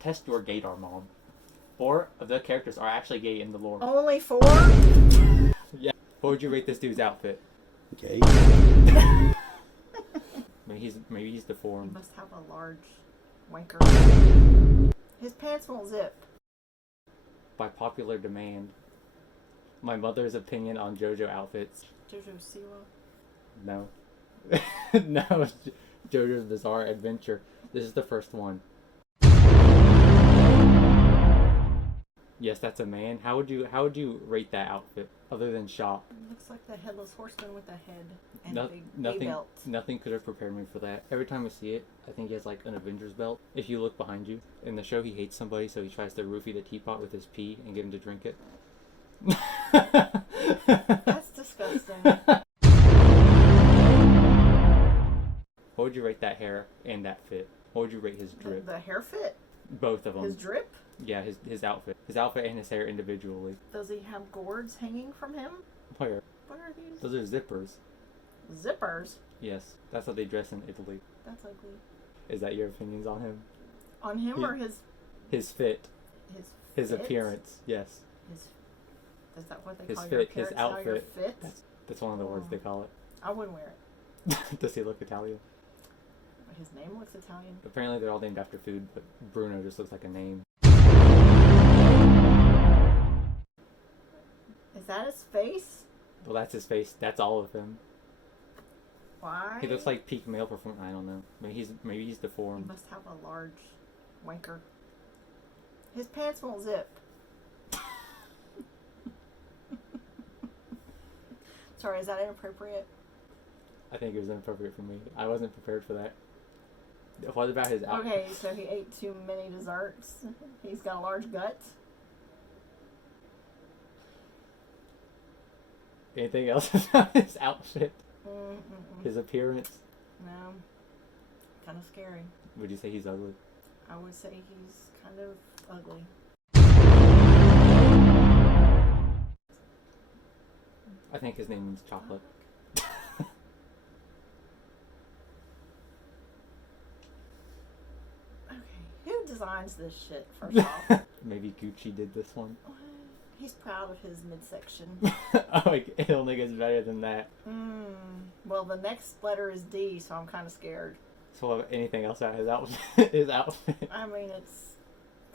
Test your gaydar, Mom. 4 of the characters are actually gay in the lore. Only 4? Yeah. What would you rate this dude's outfit? Gay. Maybe he's He deformed. must have a large wanker. His pants won't zip. By popular demand. My mother's opinion on JoJo outfits. JoJo Siwa. No. No. JoJo's Bizarre Adventure. This is the first one. Yes, that's a man. How would you rate that outfit other than shop? It looks like the headless horseman with a head and a big belt. Nothing could have prepared me for that. Every time I see it, I think he has like an Avengers belt. If you look behind you, in the show he hates somebody, so he tries to roofie the teapot with his pee and get him to drink it. That's disgusting. What would you rate that hair and that fit? What would you rate his drip? The hair fit? Both of them. His drip? Yeah, his outfit. His outfit and his hair individually. Does he have gourds hanging from him? Where? What are these? Those are zippers. Zippers? Yes, that's how they dress in Italy. That's ugly. Is that your opinions on him? On him or his... His fit. His fit? appearance, yes. Is that what they His call fit, your his appearance? How your outfit. fit? That's one of the words they call it. I wouldn't wear it. Does he look Italian? His name looks Italian. Apparently they're all named after food, but Bruno just looks like a name. Is that his face? Well, that's his face. That's all of him. Why? He looks like peak male performance. I don't know. Maybe he's He deformed. must have a large wanker. His pants won't zip. Sorry, is that inappropriate? I think it was inappropriate for me. I wasn't prepared for that. What about his outfit? Okay, so he ate too many desserts. He's got a large gut. Anything else about his outfit? Mm-mm-mm. His appearance? No. Kind of scary. Would you say he's ugly? I would say he's kind of ugly. I think his name means chocolate. Okay, who designs this shit, first off? Maybe Gucci did this one. He's proud of his midsection. Oh, it only gets better than that. Well, the next letter is D, so I'm kind of scared. So anything else about his outfit? His outfit? I mean, it's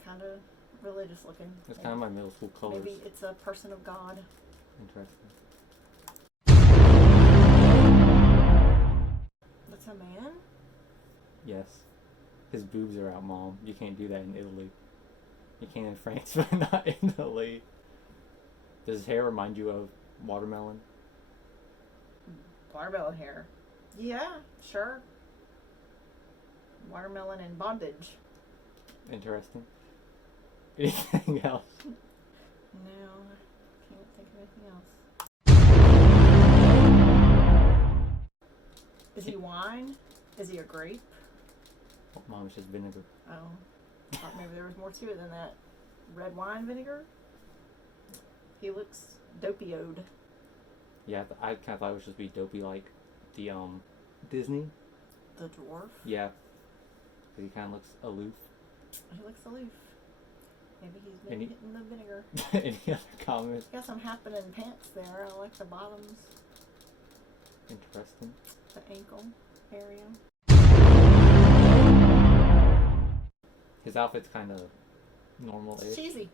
kind of religious looking. It's kind of my middle school colors. Maybe it's a person of God. Interesting. That's a man? Yes. His boobs are out, Mom. You can't do that in Italy. You can in France, but not in Italy. Does his hair remind you of watermelon? Watermelon hair. Yeah, sure. Watermelon in bondage. Interesting. Anything else? No, I can't think of anything else. Is he wine? Is he a grape? Oh, Mom, it's just vinegar. Oh, I thought maybe there was more to it than that. Red wine vinegar? He looks dopioed. Yeah, I kind of thought it was just be dopey like the Disney. The dwarf? Yeah. But he kind of looks aloof. He looks aloof. Maybe he's been hitting the vinegar. Any other comments? Got some happening pants there. I like the bottoms. Interesting. The ankle area. His outfit's kind of normal-ish. It's cheesy.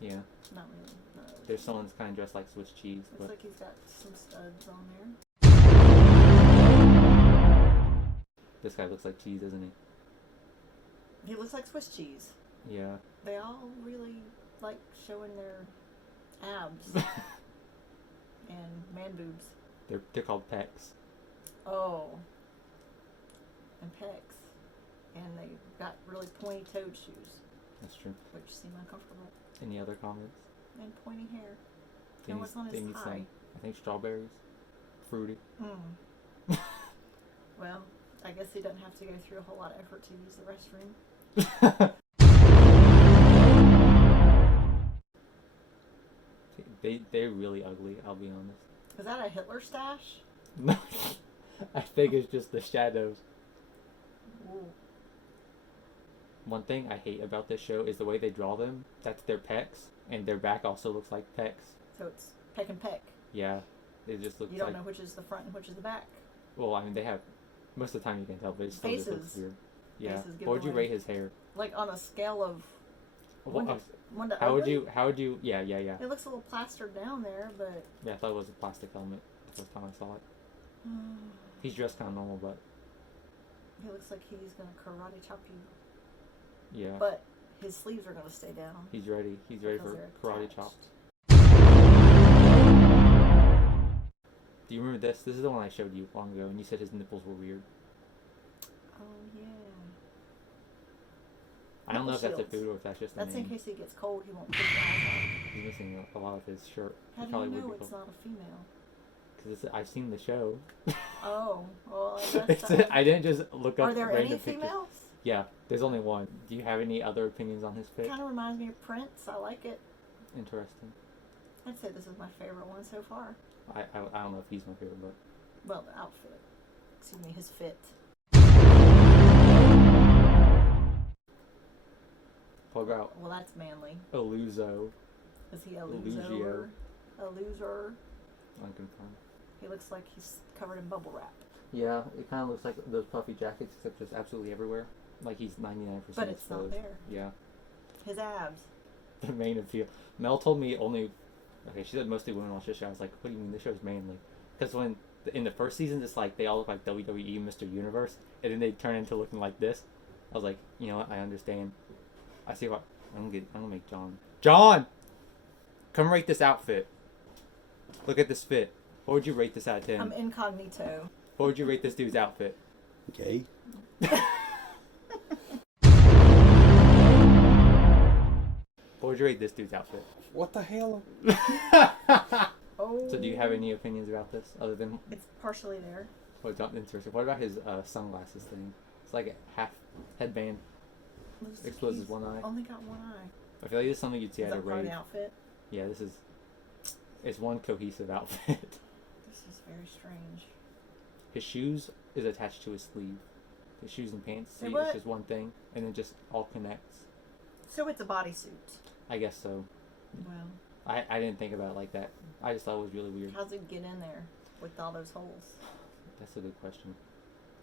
Yeah. Not really. No. There's someone that's kind of dressed like Swiss cheese, Looks but like he's got some studs on there. this guy looks like cheese, doesn't He looks like Swiss cheese. he? Yeah. They all really like showing their abs and man boobs. They're called pecs. Oh. And pecs. And they got really pointy-toed shoes, That's true. which seem uncomfortable. Any other comments? And pointy hair. They And need- what's on they his need tie? some, I think strawberries. Fruity. Well, I guess he doesn't have to go through a whole lot of effort to use the restroom. They're really ugly, I'll be honest. Is that a Hitler stash? No, I think it's just the shadows. Ooh. One thing I hate about this show is the way they draw them. That's their pecs, and their back also looks like pecs. So it's peck and peck. Yeah, it just looks. You don't know which is the front and which is the back. Well, I mean, they have most of the time you can tell, but it still just looks weird. Yeah. What would you rate his hair? Like on a scale of One to how ugly? would you? Yeah. It looks a little plastered down there, but Yeah, I thought it was a plastic helmet the first time I saw it. He's dressed kind of normal, but he looks like he's gonna karate chop you. yeah. But his sleeves are gonna stay down. He's ready. He's ready for karate chop. Do you remember this? This is the one I showed you long ago, and you said his nipples were weird. Oh yeah. I don't know if that's a food or if that's just a That's name. in case he gets cold, he won't put his eyes on. He's missing a lot of his shirt. How do you know it's not a female? Because I've seen the show. Oh, well, I guess I didn't just look up. Are there random any pictures. females? Yeah, there's only one. Do you have any other opinions on his fit? Kind of reminds me of Prince. I like it. Interesting. I'd say this is my favorite one so far. I don't know if he's my favorite, but Well, the outfit. Excuse me, his fit. what about Well, that's manly. Illuso? Is he a Illugio. loser? A loser? Unconfirmed. He looks like he's covered in bubble wrap. Yeah, it kind of looks like those puffy jackets, except just absolutely everywhere. Like he's 99% But it's exposed. not there. Yeah. His abs. The main appeal. Mel told me only. Okay, she said mostly women watch this show. I was like, what do you mean this show's manly? Because when in the first season, it's like they all look like WWE Mr. Universe, and then they turn into looking like this. I was like, you know what? I understand. I see what I'm gonna make John. John, come rate this outfit. Look at this fit. What would you rate this out of 10? I'm incognito. What would you rate this dude's outfit? Okay. What would you rate this dude's outfit? What the hell? Oh. So do you have any opinions about this other than It's partially there. what's interesting? What about his sunglasses thing? It's like a half headband. Looks like Exposes he's one eye. Only got one eye. I feel like this is something you'd see Is at a that part of rave. the outfit? Yeah, it's one cohesive outfit. This is very strange. His shoes is attached to his sleeve. His shoes and pants, Say see, what? it's just one thing, and it just all connects. So it's a bodysuit. I guess so. Well, I didn't think about it like that. I just thought it was really weird. how's it get in there with all those holes? That's a good question.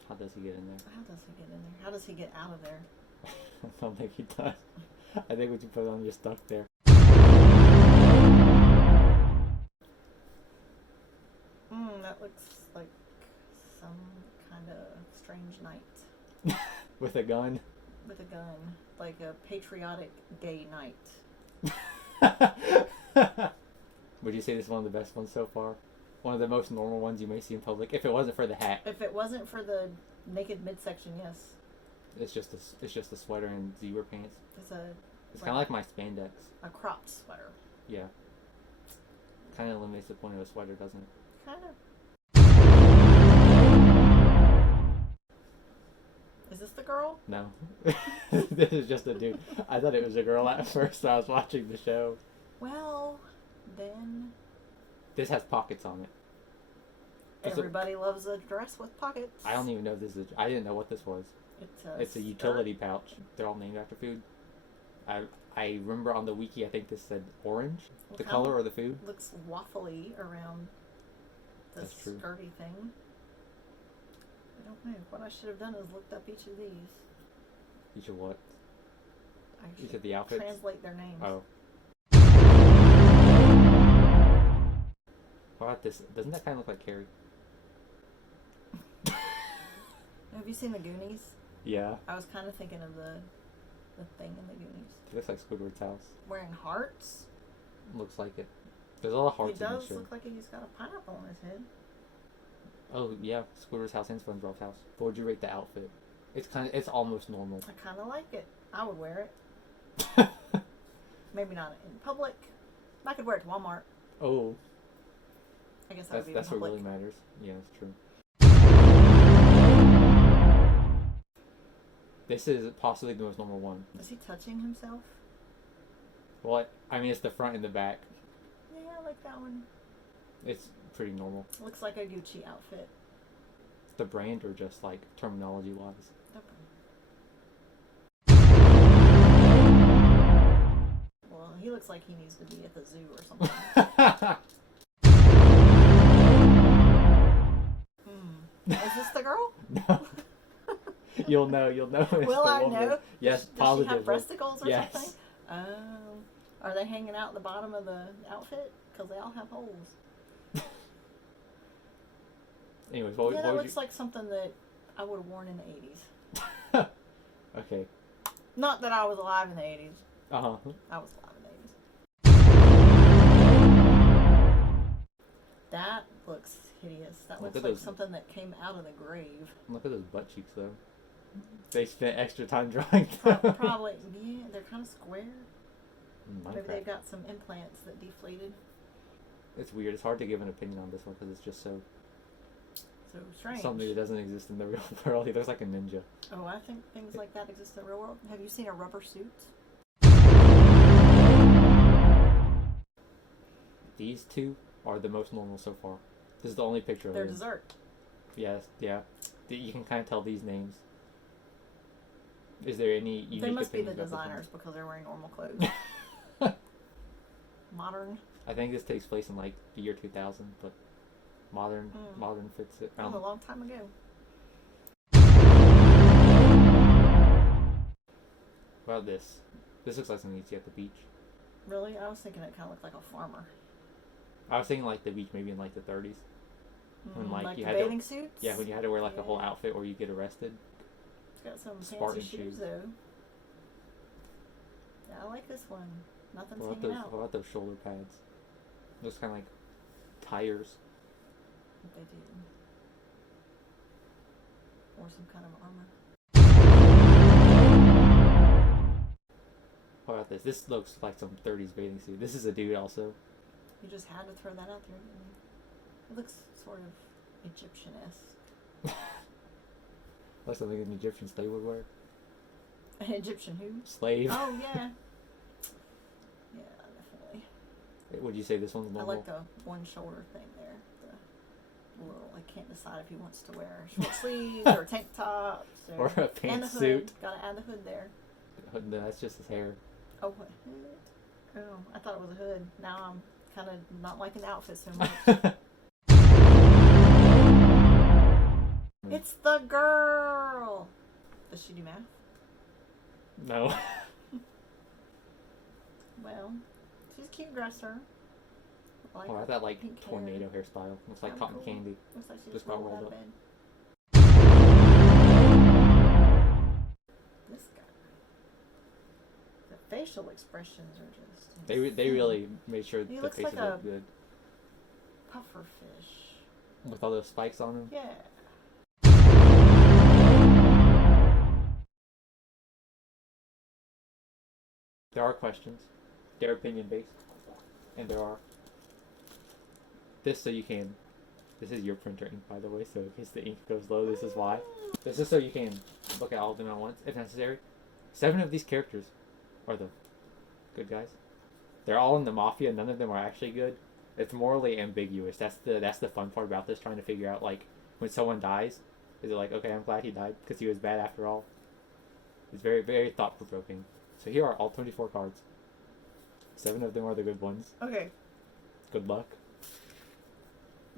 How does he get in there? How does he get in there? How does he get out of there? I don't think he does. I think when you put it on, you're stuck there. That looks like some kind of strange night. With a gun? With a gun. Like a patriotic gay night. Would you say this is one of the best ones so far? One of the most normal ones you may see in public? If it wasn't for the hat. If it wasn't for the naked midsection, yes. It's just a sweater and zebra pants. It's Kind of like my spandex. a cropped sweater. Yeah. Kind of eliminates the point of a sweater, doesn't it? Kind of. Is this the girl? No. This is just a dude. I thought it was a girl at first when I was watching the show. Well, then This has pockets on it. everybody loves a dress with pockets. I don't even know if this is. I didn't know what this was. It's a utility pouch. They're all named after food. I remember on the wiki, I think this said orange. The color or the food? Looks waffly around the That's true. skirty thing. I don't know. What I should have done is looked up each of these. Each of what? I Each should of the outfits? translate their names. Oh. How about this? Doesn't that kind of look like Carrie? Have you seen the Goonies? Yeah. I was kind of thinking of the thing in the Goonies. It looks like Squidward's house. Wearing hearts? Looks like it. There's a lot of hearts He in does this show. look like he's got a pineapple on his head. Oh yeah, Squidward's house and SpongeBob's house. What would you rate the outfit? It's almost normal. I kind of like it. I would wear it. Maybe not in public. I could wear it to Walmart. Oh, I guess that would be that's in what public. really matters. Yeah, that's true. This is possibly the most normal one. Is he touching himself? Well, I mean, it's the front and the back. Yeah, I like that one. It's pretty normal. Looks like a Gucci outfit. The brand or just like terminology wise. The like he needs to be at the zoo or something. Is this the girl? No. You'll know. It's Will the I woman. know? Yes, Does positive. she have breasticles or yes. something? Oh. Are they hanging out the bottom of the outfit? Because they all have holes. Anyways, That looks like something that I would have worn in the 80s. Okay. Not that I was alive in the 80s. Uh-huh. I was alive in the 80s. That looks hideous. That looks like something that came out of the grave. Look at those butt cheeks, though. They spent extra time drawing them. Probably, yeah, they're kind of square. Minecraft. Maybe they've got some implants that deflated. It's weird. It's hard to give an opinion on this one because it's just so strange. something that doesn't exist in the real world. He looks like a ninja. Oh, I think things like that exist in the real world. Have you seen a rubber suit? These two are the most normal so far. This is the only picture of They're them. dessert. Yes, yeah. You can kind of tell these names. Is there any unique They must be the opinions about this one? designers because they're wearing normal clothes. Modern. I think this takes place in like the year 2000, but modern fits it. That was a long time ago. What about this? This looks like something you see at the beach. Really? I was thinking it kind of looked like a farmer. I was thinking like the beach maybe in like the 30s. When like you the had bathing suits? Yeah, when you had to wear like a whole outfit or you get arrested. It's got some Spartan fancy shoes though. Yeah, I like this one. Nothing's hanging out. What about those shoulder pads? Those kind of like tires. What they do. Or some kind of armor. What about this? This looks like some 30s bathing suit. This is a dude also. You just had to throw that out there, didn't you? It looks sort of Egyptian-esque. Like something an Egyptian slave would wear. An Egyptian who? Slave. Oh, yeah. Yeah, definitely. Would you say this one's I normal? like the one shoulder thing there. The little, I can't decide if he wants to wear short sleeves or tank tops. Or a pantsuit. Gotta add the hood there. No, that's just his hair. Oh, what hood? Oh, I thought it was a hood. Now I'm kind of not liking the outfit so much. It's the girl! Does she do math? No. Well, she's a cute dresser. I like that like pink tornado hair. hairstyle. Looks like Oh, cotton cool. candy. Looks like she Just just got rolled out rolled of up. bed. This guy. The facial expressions are just They insane. really made sure He the looks faces like a- look good. Puffer fish. With all those spikes on them. Yeah. There are questions. They're opinion based. And there are. This so you can. This is your printer ink, by the way, so in case the ink goes low, this is why. This is so you can look at all of them at once, if necessary. 7 of these characters are the good guys. They're all in the Mafia, none of them are actually good. It's morally ambiguous. That's the fun part about this, trying to figure out, like, when someone dies, is it like, okay, I'm glad he died, because he was bad after all. It's very, very thought-provoking. So here are all 24 cards. 7 of them are the good ones. Okay. Good luck.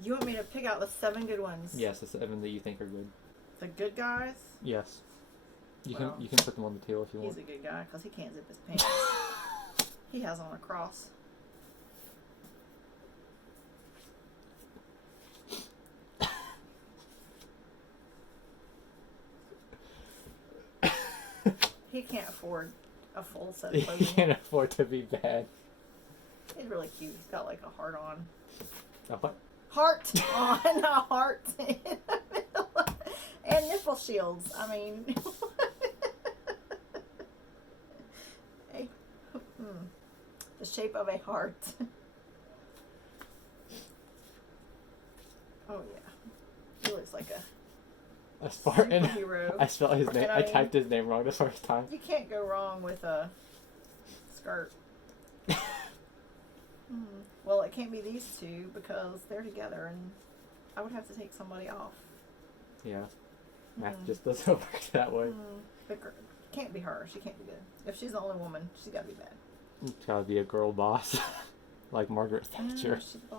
You want me to pick out the 7 good ones? Yes, the 7 that you think are good. The good guys? Yes. You Well, can put them on the table if you want. He's a good guy because he can't zip his pants. He has on a cross. He can't afford a full set of He clothing. can't afford to be bad. He's really cute. He's got like a heart on. A what? Heart on a heart in the middle. And nipple shields. I mean, the shape of a heart. Oh yeah, he looks like A Spartan. superhero. I spelled his name. And I typed his name wrong the first time. You can't go wrong with a skirt. Well, it can't be these two because they're together, and I would have to take somebody off. Yeah. Math just doesn't work that way. Can't be her. She can't be good. If she's the only woman, she's got to be bad. It's gotta be a girl boss. Like Margaret Thatcher. She's the boss.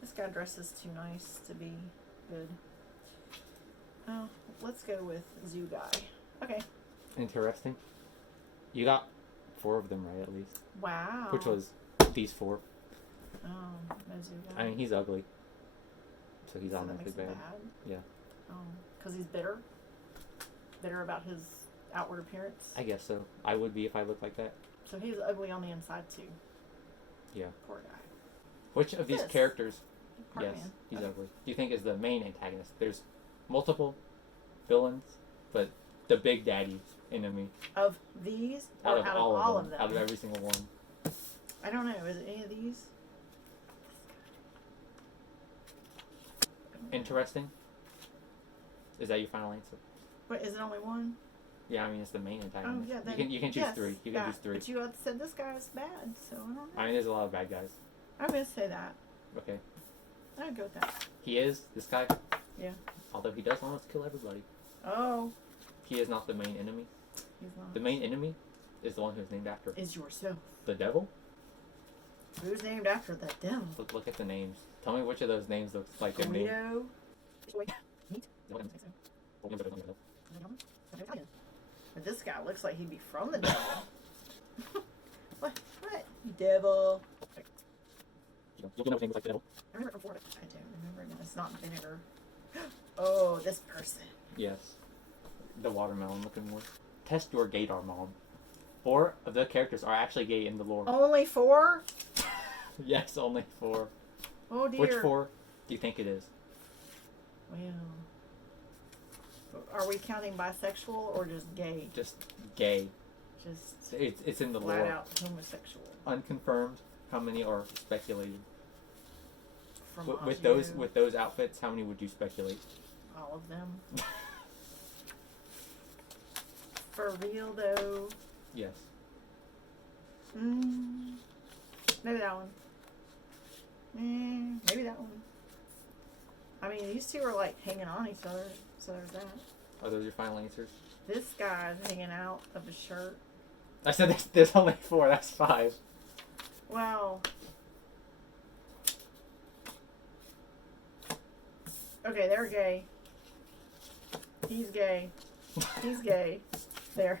This guy dresses too nice to be good. Oh, let's go with Zoo Guy. Okay. Interesting. You got 4 of them right, at least. Wow. Which was these 4. Oh, no Zoo Guy. I mean, he's ugly. So he's So that automatically makes him bad. bad? Yeah. Oh, because he's bitter? Bitter about his outward appearance? I guess so. I would be if I looked like that. So he's ugly on the inside, too. Yeah. Poor guy. Which of these This. characters, Part yes, man. he's Okay. ugly, do you think is the main antagonist? There's multiple villains, but the big daddy enemy Of these? Or out of all of them? out of every single one. I don't know. Is it any of these? Interesting. Is that your final answer? Wait, is it only one? Yeah, I mean it's the main Oh, antagonist. yeah. Then You can choose yes, 3. You can that. choose 3. But you said this guy's bad, so I don't know. I mean, there's a lot of bad guys. I'm going to say that. Okay. I'd go with that. He is this guy. Yeah. Although he does almost kill everybody. Oh. He is not the main enemy. He's not. The main enemy is the one who's named after Is yourself. the devil. Who's named after the devil? Look at the names. Tell me which of those names looks like their name. Guido. But this guy looks like he'd be from the devil. What? Devil. You know his name looks like the devil. I remember it from Florida. I don't remember now. It's not vinegar. Oh, this person. Yes. The watermelon looking one. Test your gaydar, Mom. 4 of the characters are actually gay in the lore. Only 4? Yes, only 4. Oh dear. Which 4 do you think it is? Well. Are we counting bisexual or just gay? Just gay. Just It's in the flat lore. out homosexual. Unconfirmed. How many are speculated? With Formaggio, those outfits, how many would you speculate? all of them. For real though. Yes. Maybe that one. Maybe that one. I mean, these two are like hanging on each other, so there's that. Are those your final answers? This guy's hanging out of his shirt. I said there's only 4. That's 5. Well. Okay, they're gay. He's gay. He's gay. There.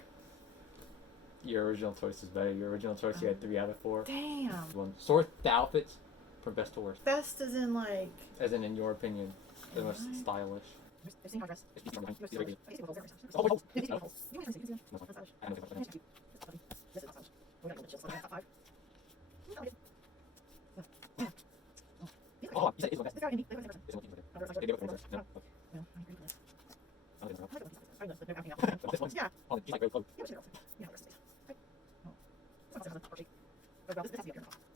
Your original choice is better. Your original choice, you had 3 out of 4. Damn. One. Sort the outfits from best to worst. Best is in like. As in your opinion, the most Right. stylish. I've seen my dress.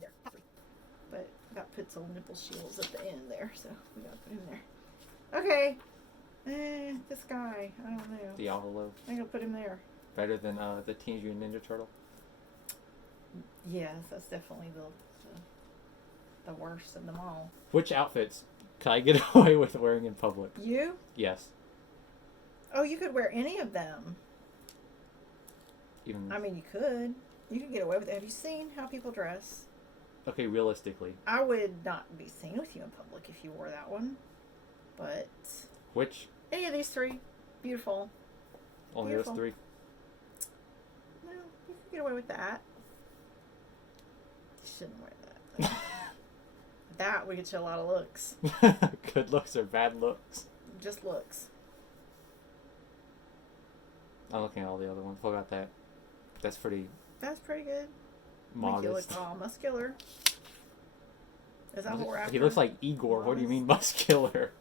Yeah. But got put some nipple shields at the end there, so we gotta put him there. Okay. This guy, I don't know. Diavolo. I'm gonna put him there. Better than the Teenage Mutant Ninja Turtle. Yes, that's definitely the worst of them all. Which outfits can I get away with wearing in public? You? Yes. Oh, you could wear any of them. Even I mean, you could. You could get away with it. Have you seen how people dress? okay, realistically, I would not be seen with you in public if you wore that one. But which any of these 3, beautiful. only Beautiful. those 3? No, you can get away with that. You shouldn't wear that. That would get you a lot of looks. Good looks or bad looks? Just looks. I'm looking at all the other ones. What about that? That's pretty That's pretty good. Make you look modest. all muscular. Is that what we're after? He looks like Igor. What do you mean muscular?